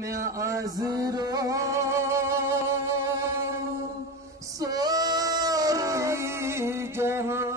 मैं आज़रो सोई जहां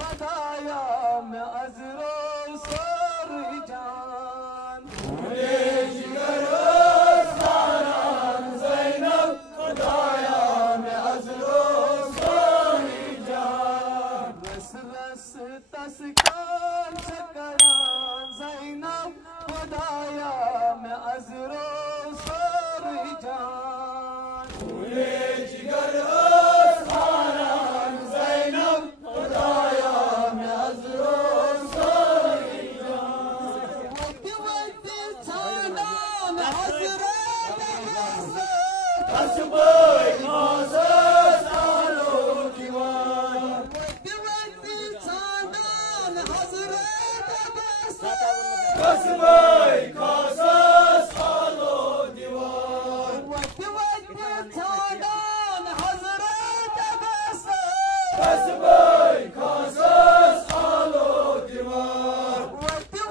खुदाया मैं अज़रो सर जान तस्कान शकरान ज़ैनब खुदाया मैं अज़रो सर जान जिगर सारान ज़ैनब खुदाया मैं अज़रो सर जान वक्त छानान हज़रत कसबे खासस आलो दीवान कसबे खासस आलो दीवान वक्त छानान हज़रत कसबे खासस आलो दीवान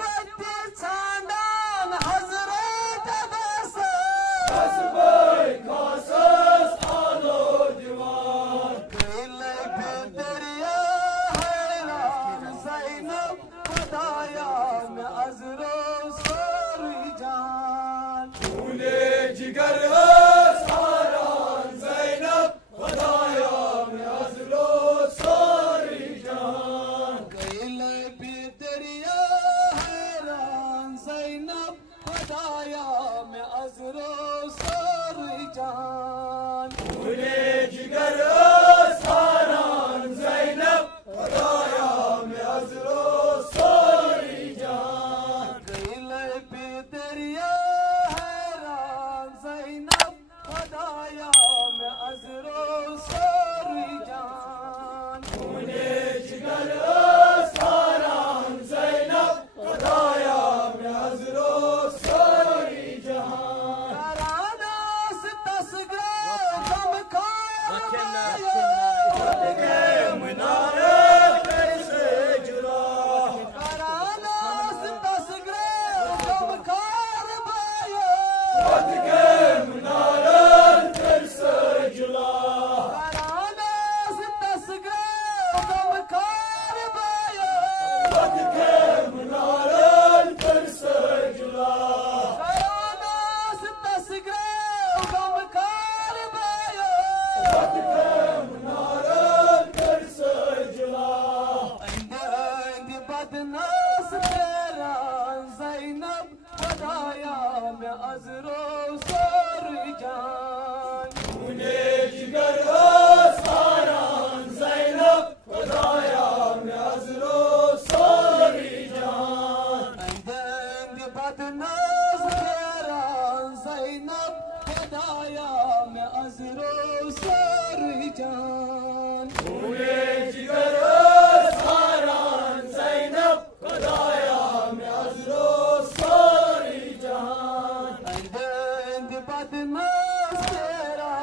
वक्त छानान हज़रत कसबे खासस आलो दीवान कैले दरिया हैरान ज़ैनब खुदाया मैं अज़रो सर जान तूने जिगर सारान ज़ैनब खुदाया मैं अज़रो सर जान कैले भी दरिया हैरान ज़ैनब खुदाया मैं अज़रो सर जान तूने जिगर सारान ज़ैनब खुदाया मैं अज़रो सर जान कैले भी दरिया हैरान ज़ैनब खुदाया मैं अज़रो सर जान तूने जिगर सारान ज़ैनब खुदाया मैं अज़रो सर जान कराना से तस्गरा गम खार minaरे कैसे जुड़ा कराना से तस्गरा गम खार minaरे कैसे जुड़ा कराना से तस्गरा गम खार minaरे कैसे जुड़ा कराना से तस्गरा गम खार minaरे कैसे जुड़ा इंद बदनास तेरा ज़ैनब खुदाया मैं अज़रो सर जान तूने जिगर सारान ज़ैनब खुदाया मैं अज़रो सर जान इंद बदनास तेरा ज़ैनब खुदाया मैं अज़रो सर जान तूने जिगर सारान ज़ैनब खुदाया मैं अज़रो सर जान इंद बदनास तेरा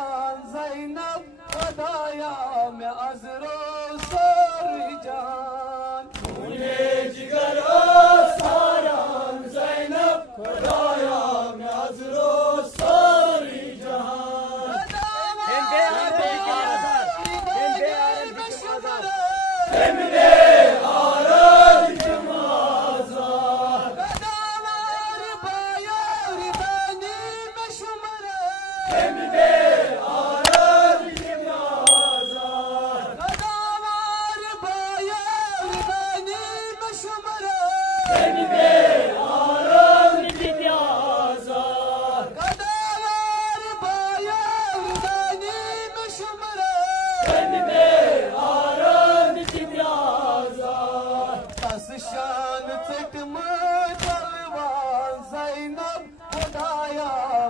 ज़ैनब खुदाया मैं अज़रो सर जान तूने जिगर सारान ज़ैनब खुदाया मैं अज़रो सर जान शान चटम जलवान ज़ैनब खुदाया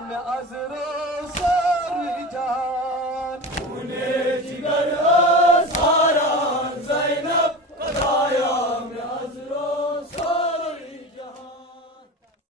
मैं अज़रो